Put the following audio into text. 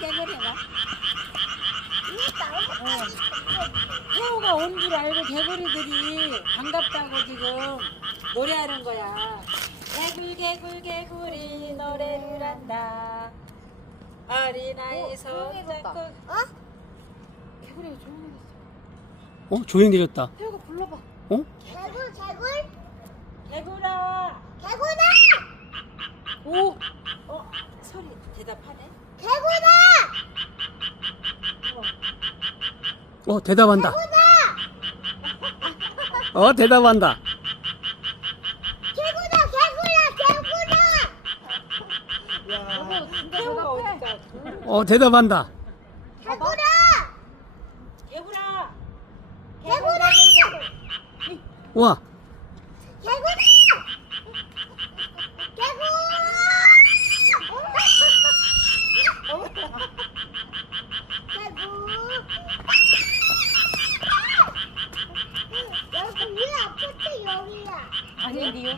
개구리가. 새우가 온 줄 알고 개구리들이 반갑다고 지금 노래하는 거야. 개구리 노래를 한다. 어린아이 손잡고. 개구리가 조용해졌어. 조용해졌다. 새우가 불러봐. 개구라. 오. 소리 대답하네. 대답한다. 대답한다. 야, 새우가 어디가? 대답한다. 개구라. 와, 아니, 여기야.